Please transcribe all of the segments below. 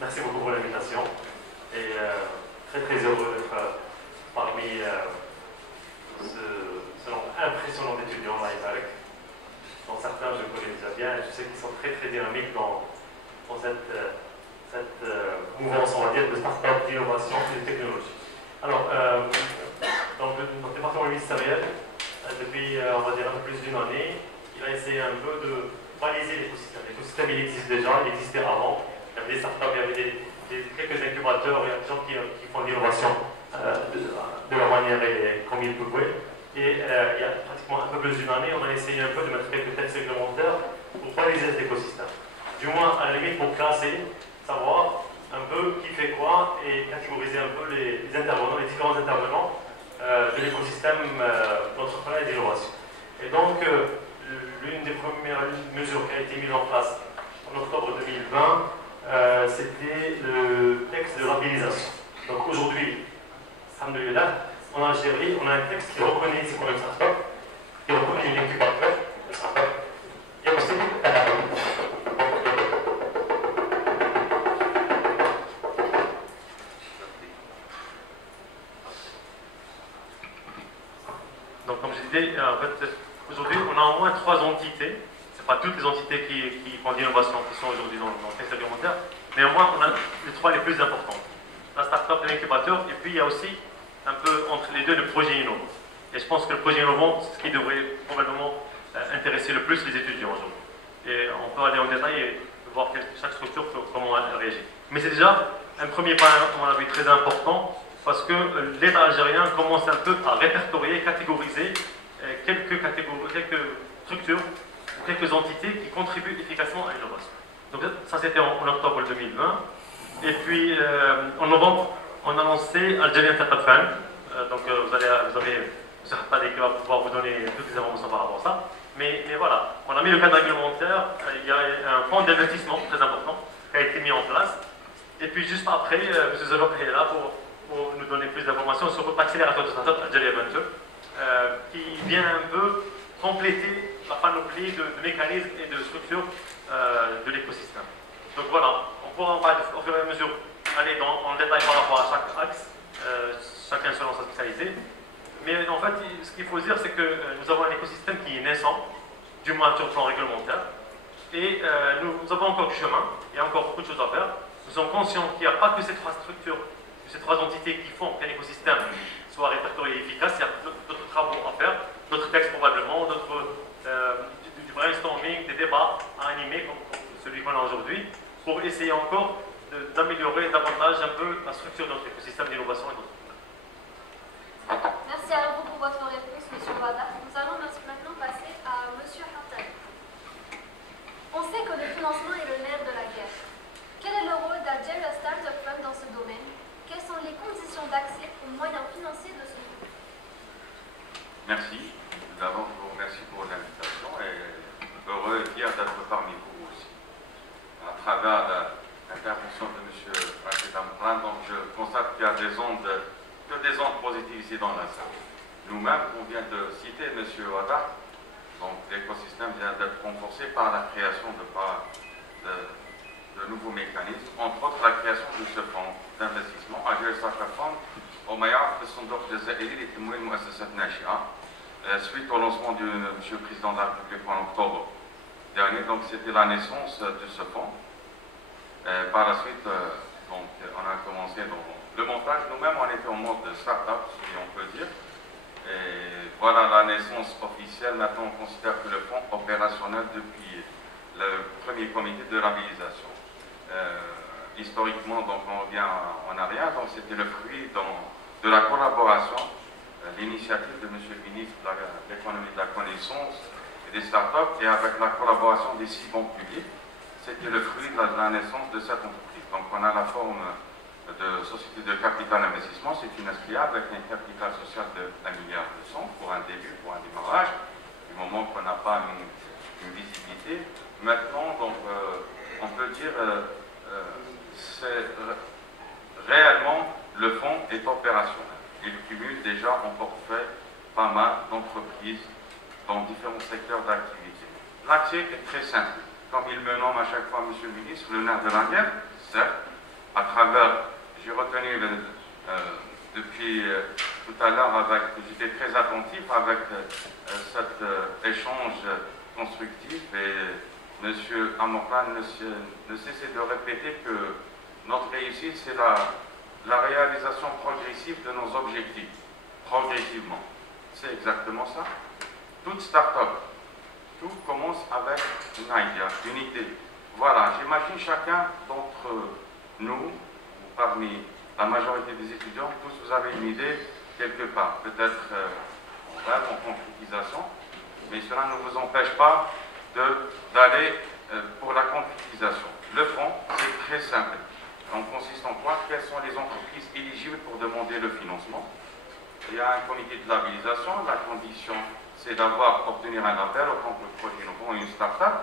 Merci beaucoup pour l'invitation et très heureux d'être parmi ce nombre impressionnant d'étudiants à l'IPAREC, dont certains je connais déjà bien et je sais qu'ils sont très dynamiques dans cette mouvance, on va dire, de start-up, d'innovation et de technologie. Alors, dans le département ministériel, depuis on va dire un peu plus d'une année, il a essayé un peu de baliser l'écosystème. L'écosystème il existe déjà, il existait avant. Il y avait des startups, il y avait quelques incubateurs, il y a des gens qui font de l'innovation de leur manière et comme ils pouvaient. Et il y a pratiquement un peu plus d'une année, on a essayé un peu de mettre quelques textes réglementaires pour baliser cet écosystème. Du moins, à la limite, pour classer, savoir un peu qui fait quoi et catégoriser un peu les intervenants, les différents intervenants de l'écosystème d'entrepreneuriat et d'innovation. Et donc, l'une des premières mesures qui a été mise en place en octobre 2020, c'était le texte de labellisation. Donc aujourd'hui, alhamdoulilah, en Algérie, on a un texte qui reconnaît c'est quoi une start-up, qui reconnaît l'incubateur de start-up. Il y a aussi donc comme je disais, en fait, aujourd'hui, on a au moins 3 entités. Pas toutes les entités qui font de l'innovation qui sont aujourd'hui dans le texte réglementaire, mais au moins on a les 3 les plus importantes. La start-up, l'incubateur, et puis il y a aussi un peu entre les deux le projet innovant. Et je pense que le projet innovant, c'est ce qui devrait probablement intéresser le plus les étudiants aujourd'hui. Et on peut aller en détail et voir chaque structure, comment elle réagit. Mais c'est déjà un premier pas, à mon avis, très important, parce que l'État algérien commence un peu à répertorier, catégoriser quelques structures, quelques entités qui contribuent efficacement à l'innovation. Donc ça c'était en octobre 2020. Et puis en novembre, on a lancé Algerian Startup Fund. Donc vous avez Serhata qui va pouvoir vous donner toutes les informations par rapport à ça. Mais voilà, on a mis le cadre réglementaire, il y a un fonds d'investissement très important qui a été mis en place. Et puis juste après, M. Zolok est là pour nous donner plus d'informations sur l'accélérateur de startup Algeria Venture, qui vient un peu compléter la panoplie de mécanismes et de structures de l'écosystème. Donc voilà, on pourra au fur et à mesure aller en détail par rapport à chaque axe, chacun selon sa spécialité. Mais en fait, ce qu'il faut dire, c'est que nous avons un écosystème qui est naissant, du moins sur le plan réglementaire, et nous avons encore du chemin, il y a encore beaucoup de choses à faire. Nous sommes conscients qu'il n'y a pas que ces 3 structures, ces 3 entités qui font qu'un écosystème soit répertorié et efficace, il y a d'autres travaux à faire, d'autres textes probablement, du brainstorming, des débats à animer comme celui qu'on a aujourd'hui, pour essayer encore d'améliorer davantage un peu la structure de notre écosystème d'innovation et d'autres. Merci à vous pour votre réponse, M. Wada. Nous allons maintenant passer à M. Hattan. On sait que le financement est le nerf de la guerre. Quel est le rôle d'Algeria Startup Fund dans ce domaine? Quelles sont les conditions d'accès aux moyens financiers de ce fonds? Merci. D'abord, je vous remercie pour l'invitation et heureux et fier d'être parmi vous aussi. À travers l'intervention de M. Rachid Amran, donc je constate qu'il y a des ondes par la création de nouveaux mécanismes, entre autres la création de ce fonds d'investissement, Alger Startup Fund, وما يعرف بالصندوق الجزائري لتمويل المؤسسات الناشئة, suite au lancement du Monsieur le Président de la République en octobre dernier. Donc c'était la naissance de ce fonds. Par la suite, donc, on a commencé le montage. Nous-mêmes, on était en mode start-up, si on peut dire. Et voilà la naissance officielle. Maintenant, on considère que le fonds opérationnel depuis le premier comité de labellisation. Historiquement, donc, on revient en arrière. Donc c'était le fruit de la collaboration, l'initiative de M. le ministre de l'économie de la connaissance et des startups, et avec la collaboration des 6 banques publiques. C'était le fruit de la naissance de cette entreprise. Donc on a la forme de société de capital investissement, c'est une SPA avec un capital social de 1,2 milliard pour un début, pour un démarrage, du moment qu'on n'a pas une visibilité. Maintenant, donc, on peut dire réellement le fonds est opérationnel. Il cumule déjà en portefeuille pas mal d'entreprises dans différents secteurs d'activité. L'accès est très simple. Comme il me nomme à chaque fois, Monsieur le ministre, le nerf de la guerre, certes, à travers, j'ai retenu depuis tout à l'heure, j'étais très attentif avec cet échange constructif, et M. Amorlan ne cessait de répéter que notre réussite, c'est la réalisation progressive de nos objectifs, progressivement. C'est exactement ça. Toute start-up, tout commence avec une idée, une idée. Voilà, j'imagine chacun d'entre nous, parmi la majorité des étudiants, tous vous avez une idée quelque part. Peut-être en rêve, en concrétisation, mais cela ne vous empêche pas d'aller pour la concrétisation. Le fonds, c'est très simple. On consiste en quoi? Quelles sont les entreprises éligibles pour demander le financement? Il y a un comité de labellisation. La condition, c'est d'avoir obtenu un appel au tant que projet innovant ou une start-up.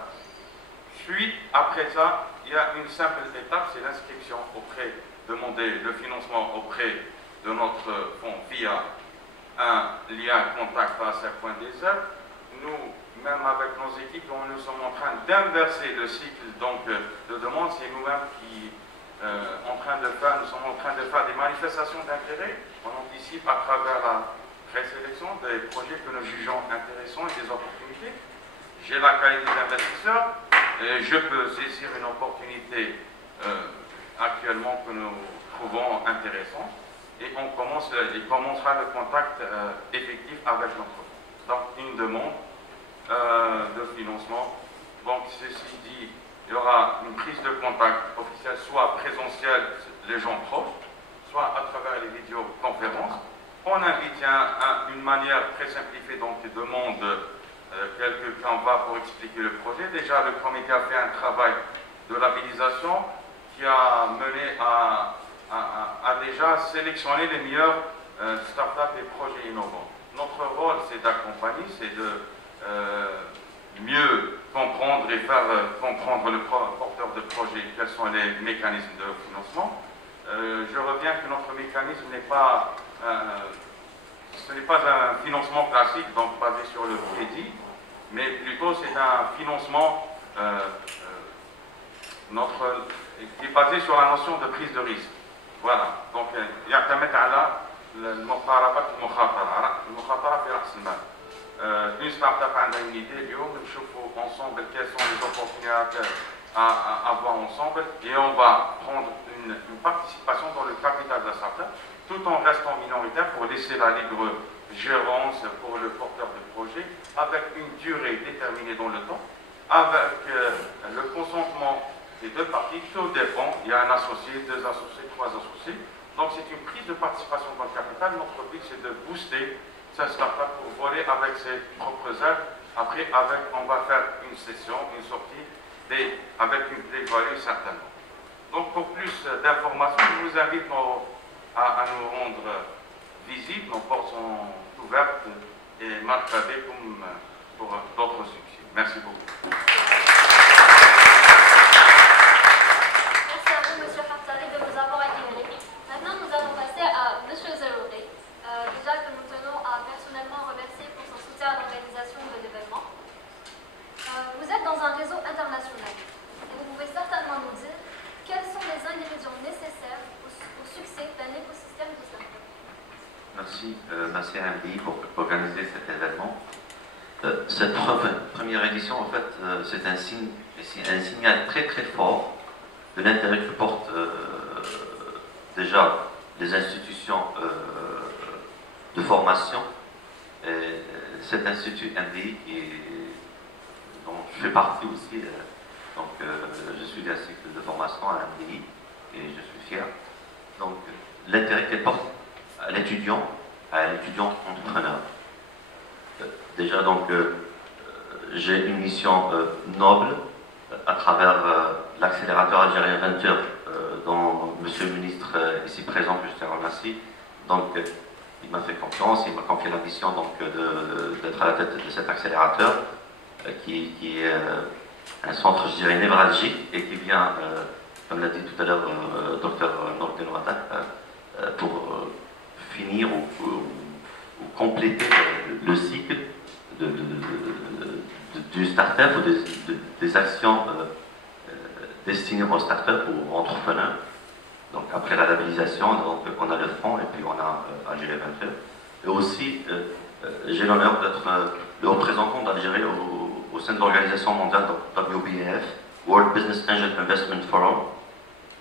Puis, après ça, il y a une simple étape, c'est l'inscription demander le financement auprès de notre fonds via un lien contact à CERF.DZ. Nous, même avec nos équipes, nous sommes en train d'inverser le cycle donc, de demande. C'est nous-mêmes qui nous sommes en train de faire des manifestations d'intérêt. On anticipe à travers la présélection des projets que nous jugeons intéressants et des opportunités. J'ai la qualité d'investisseur et je peux saisir une opportunité actuellement que nous trouvons intéressante, et il commencera le contact effectif avec l'entreprise. Donc une demande de financement. Donc ceci dit, il y aura une prise de contact officielle, soit présentielle, les gens proches, soit à travers les vidéoconférences. On invite une manière très simplifiée, donc il demande quelques canevas pour expliquer le projet. Déjà, le comité a fait un travail de labellisation qui a mené à déjà sélectionner les meilleurs startups et projets innovants. Notre rôle, c'est d'accompagner, c'est de mieux comprendre et faire comprendre le porteur de projet quels sont les mécanismes de financement. Je reviens que notre mécanisme n'est pas, ce n'est pas un financement classique, donc basé sur le crédit, mais plutôt c'est un financement qui est basé sur la notion de prise de risque. Voilà, donc يعتمد على المقاربة المخاطرة في رأس المال. Une start-up a une idée, nous cherchons ensemble quelles sont les opportunités à avoir ensemble, et on va prendre une participation dans le capital de la start-up, tout en restant minoritaire pour laisser la libre gérance pour le porteur de projet, avec une durée déterminée dans le temps, avec le consentement des deux parties. Tout dépend, il y a un associé, 2 associés, 3 associés. Donc c'est une prise de participation dans le capital. Notre but, c'est de booster cette start-up pour voler avec ses propres ailes. Après, on va faire une session, une sortie, avec une plus-value certainement. Donc pour plus d'informations, je vous invite à nous rendre visite. Nos portes sont ouvertes et marquées comme pour d'autres succès. Merci beaucoup. Merci à vous, M. Khartali, de nous avoir éclairé. Maintenant, nous allons passer à M. Zerouri, déjà que nous tenons à personnellement remercier pour son soutien à l'organisation de l'événement. Vous êtes dans un réseau remercier MDI pour organiser cet événement. Cette première édition, en fait, c'est un signal très très fort de l'intérêt que portent déjà les institutions de formation. Et cet institut MDI dont je fais partie aussi, je suis d'un cycle de formation à MDI et je suis fier. Donc l'intérêt qu'elle porte à l'étudiant entrepreneur. Déjà donc j'ai une mission noble à travers l'accélérateur Algérien Venture dont Monsieur le ministre ici présent, que je te remercie. Donc il m'a fait confiance, il m'a confié la mission d'être à la tête de cet accélérateur qui est un centre, je dirais, névralgique et qui vient, comme l'a dit tout à l'heure Dr Nordin Ouadak, pour finir ou compléter le cycle du start-up ou des actions destinées aux start-up ou aux entrepreneurs. Donc après la labellisation, donc, on a le fonds et puis on a Algérie Venture. Et aussi, j'ai l'honneur d'être le représentant d'Algérie au sein de l'organisation mondiale WBF, World Business Angel Investment Forum.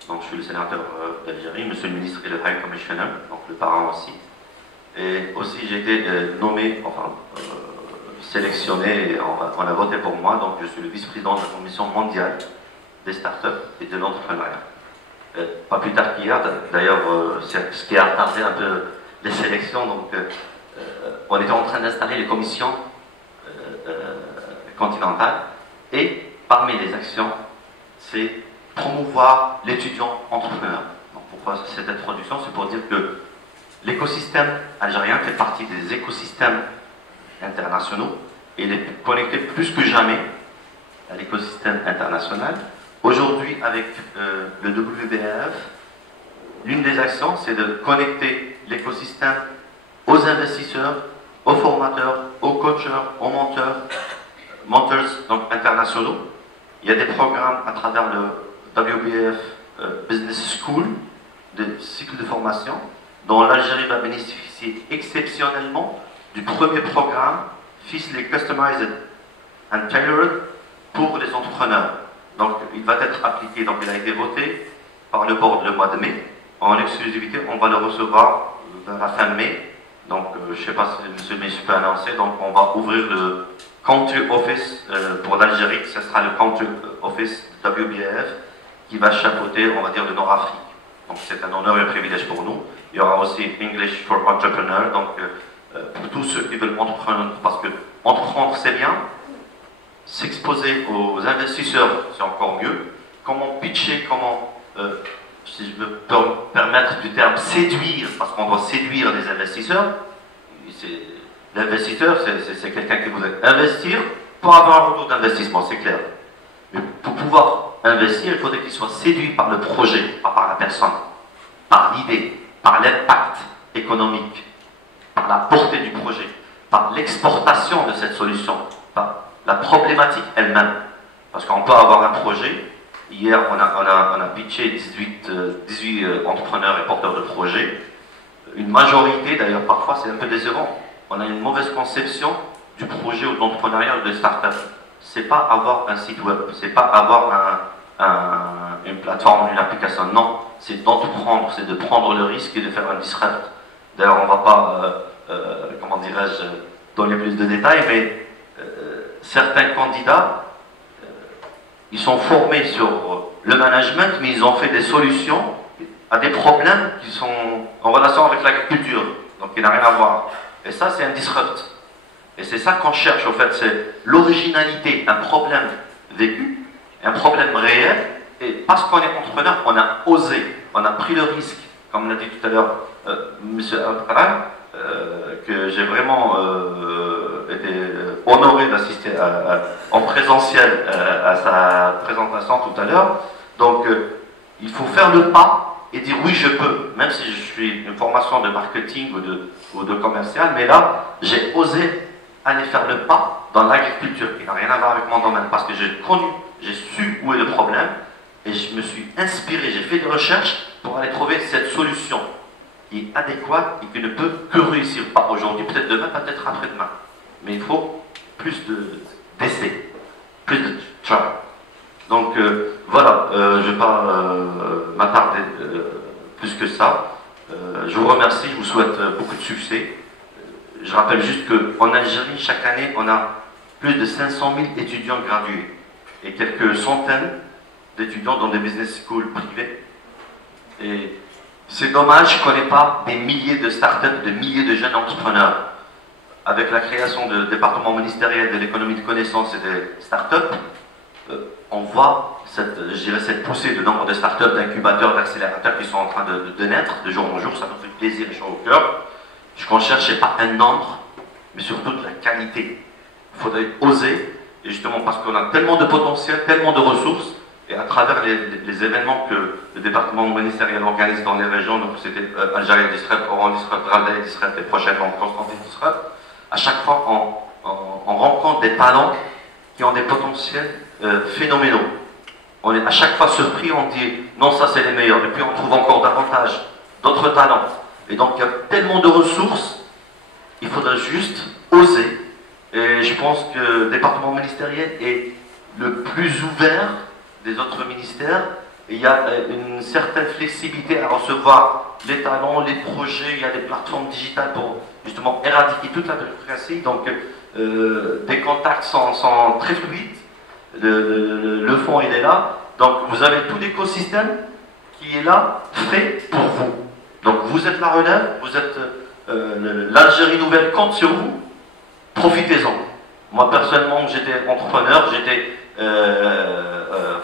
Donc je suis le sénateur d'Algérie, Monsieur le ministre est le High Commissioner, donc le parent aussi. Et aussi j'ai été nommé, enfin sélectionné, et on a voté pour moi, donc je suis le vice-président de la Commission mondiale des startups et de l'entrepreneuriat. Pas plus tard qu'hier, d'ailleurs, ce qui a retardé un peu les sélections, donc on était en train d'installer les commissions continentales, et parmi les actions, c'est promouvoir l'étudiant entrepreneur. Donc pourquoi cette introduction? C'est pour dire que l'écosystème algérien fait partie des écosystèmes internationaux et il est connecté plus que jamais à l'écosystème international. Aujourd'hui, avec le WBF, l'une des actions, c'est de connecter l'écosystème aux investisseurs, aux formateurs, aux coachers, aux mentors donc internationaux. Il y a des programmes à travers le WBF Business School, des cycles de formation, dont l'Algérie va bénéficier exceptionnellement du premier programme FISLE Customized and Tailored pour les entrepreneurs. Donc il va être appliqué, donc il a été voté par le board le mois de mai. En exclusivité, on va le recevoir vers la fin mai. Donc je ne sais pas si M. le ministre peut annoncer, donc on va ouvrir le Country Office pour l'Algérie, ce sera le Country Office WBF qui va chapeauter, on va dire, le Nord-Afrique. Donc c'est un honneur et un privilège pour nous. Il y aura aussi English for Entrepreneurs, donc pour tous ceux qui veulent entreprendre, parce que entreprendre c'est bien, s'exposer aux investisseurs c'est encore mieux. Comment pitcher, comment, si je me peux permettre du terme, séduire, parce qu'on doit séduire les investisseurs. L'investisseur, c'est quelqu'un qui voudrait investir pour avoir un retour d'investissement, c'est clair. Mais pour pouvoir investir, il faudrait qu'il soit séduit par le projet, pas par la personne, par l'idée, par l'impact économique, par la portée du projet, par l'exportation de cette solution, par la problématique elle-même. Parce qu'on peut avoir un projet. Hier, on a pitché 18 entrepreneurs et porteurs de projets. Une majorité, d'ailleurs parfois c'est un peu décevant, on a une mauvaise conception du projet ou de l'entrepreneuriat ou de start-up. C'est pas avoir un site web, c'est pas avoir une plateforme, une application, non. C'est d'entreprendre, c'est de prendre le risque et de faire un disrupt. D'ailleurs, on ne va pas, comment dirais-je, donner plus de détails, mais certains candidats, ils sont formés sur le management, mais ils ont fait des solutions à des problèmes qui sont en relation avec l'agriculture, donc qui n'a rien à voir. Et ça, c'est un disrupt. Et c'est ça qu'on cherche, en fait, c'est l'originalité, un problème vécu, un problème réel, et parce qu'on est entrepreneur, on a osé, on a pris le risque, comme l'a dit tout à l'heure M. Abdallah, que j'ai vraiment été honoré d'assister en présentiel à sa présentation tout à l'heure. Donc, il faut faire le pas et dire oui, je peux, même si je suis une formation de marketing ou de commercial, mais là, j'ai osé aller faire le pas dans l'agriculture, qui n'a rien à voir avec mon domaine, parce que j'ai connu, j'ai su où est le problème, et je me suis inspiré, j'ai fait des recherches pour aller trouver cette solution. qui est adéquate et qui ne peut que réussir. Pas aujourd'hui, peut-être demain, peut-être après-demain. Mais il faut plus d'essais, plus de try. Donc voilà, je ne vais pas m'attarder plus que ça. Je vous remercie, je vous souhaite beaucoup de succès. Je rappelle juste qu'en Algérie, chaque année, on a plus de 500 000 étudiants gradués et quelques centaines d'étudiants dans des business schools privés. Et c'est dommage qu'on n'ait pas des milliers de startups, de milliers de jeunes entrepreneurs. Avec la création du département ministériel de l'économie de connaissance et des startups, on voit cette poussée de nombre de startups, d'incubateurs, d'accélérateurs qui sont en train de naître de jour en jour. Ça nous fait plaisir et chaud au cœur. Ce qu'on cherche, ce n'est pas un nombre, mais surtout de la qualité. Il faudrait oser, et justement parce qu'on a tellement de potentiel, tellement de ressources, et à travers les événements que le département ministériel organise dans les régions, donc c'était Algérie d'Israël, Oran d'Israël, Ralda d'Israël, et prochainement Constantine d'Israël, à chaque fois on rencontre des talents qui ont des potentiels phénoménaux. On est à chaque fois surpris, on dit non, ça c'est les meilleurs, et puis on trouve encore davantage d'autres talents. Et donc il y a tellement de ressources, il faudrait juste oser. Et je pense que le département ministériel est le plus ouvert des autres ministères. Et il y a une certaine flexibilité à recevoir les talents, les projets, il y a des plateformes digitales pour justement éradiquer toute la bureaucratie. Donc des contacts sont très fluides, le fond il est là. Donc vous avez tout l'écosystème qui est là, fait pour vous. Donc vous êtes la relève, vous êtes l'Algérie nouvelle compte sur vous, profitez-en. Moi personnellement j'étais entrepreneur, j'étais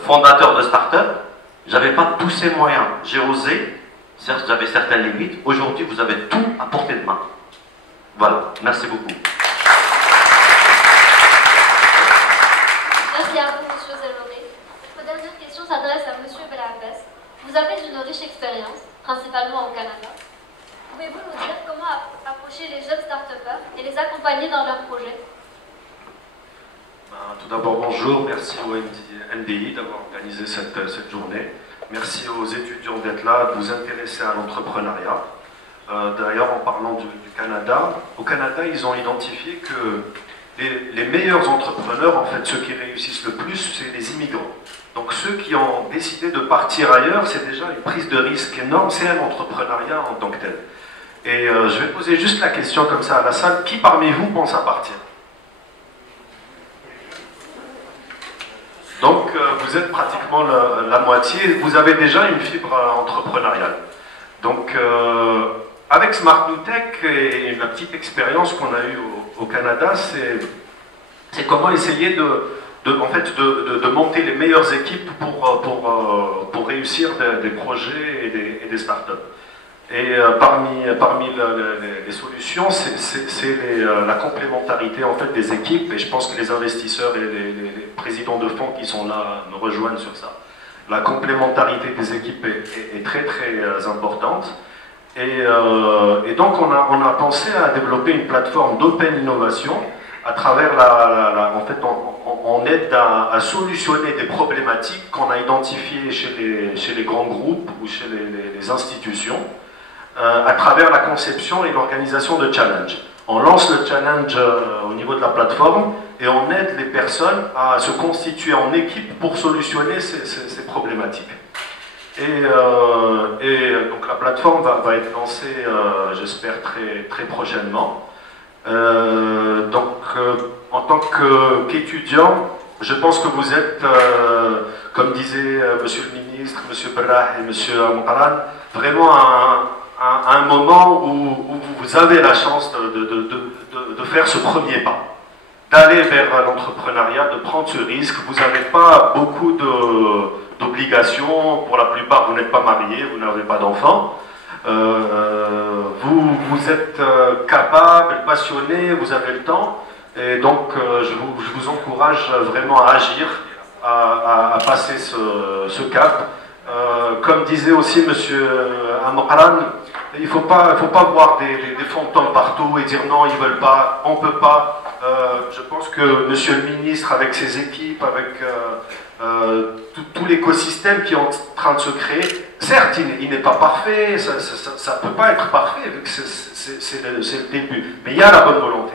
fondateur de start-up, j'avais pas tous ces moyens, j'ai osé, certes j'avais certaines limites, aujourd'hui vous avez tout à portée de main. Voilà, merci beaucoup. Merci à vous, monsieur Zeloré. Notre dernière question s'adresse à monsieur Belabès. Vous avez une riche expérience, principalement au Canada. Pouvez-vous nous dire comment approcher les jeunes start-upers et les accompagner dans leurs projets? Tout d'abord, bonjour. Merci au NDI d'avoir organisé cette journée. Merci aux étudiants d'être là, de vous intéresser à l'entrepreneuriat. D'ailleurs, en parlant du Canada, au Canada, ils ont identifié que les meilleurs entrepreneurs, en fait, ceux qui réussissent le plus, c'est les immigrants. Donc ceux qui ont décidé de partir ailleurs, c'est déjà une prise de risque énorme, c'est un entrepreneuriat en tant que tel. Et je vais poser juste la question comme ça à la salle, qui parmi vous pense à partir? Donc vous êtes pratiquement la moitié, vous avez déjà une fibre entrepreneuriale. Donc avec Smart New Tech et la petite expérience qu'on a eue au Canada, c'est comment essayer de monter les meilleures équipes pour réussir des projets et des startups. Et parmi les solutions, c'est la complémentarité en fait des équipes, et je pense que les investisseurs et les présidents de fonds qui sont là me rejoignent sur ça. La complémentarité des équipes est très très importante. Et donc on a pensé à développer une plateforme d'open innovation à travers en fait on aide à solutionner des problématiques qu'on a identifiées chez les grands groupes ou chez les institutions à travers la conception et l'organisation de challenges. On lance le challenge au niveau de la plateforme et on aide les personnes à se constituer en équipe pour solutionner ces problématiques. Et donc la plateforme va être lancée, j'espère, très prochainement. En tant qu'étudiant, je pense que vous êtes, comme disait Monsieur le ministre, Monsieur Berrah et Monsieur Amoukaran, vraiment à un moment où vous avez la chance de faire ce premier pas, d'aller vers l'entrepreneuriat, de prendre ce risque. Vous n'avez pas beaucoup d'obligations, pour la plupart vous n'êtes pas mariés, vous n'avez pas d'enfants. Vous êtes capable, passionné, vous avez le temps, et donc je vous encourage vraiment à agir, à passer ce cap. Comme disait aussi Monsieur Amoukaran, il ne faut pas voir des fantômes partout et dire non, ils ne veulent pas, on ne peut pas. Je pense que Monsieur le ministre, avec ses équipes, avec tout l'écosystème qui est en train de se créer. Certes, il n'est pas parfait, ça ne peut pas être parfait, vu que c'est le début, mais il y a la bonne volonté.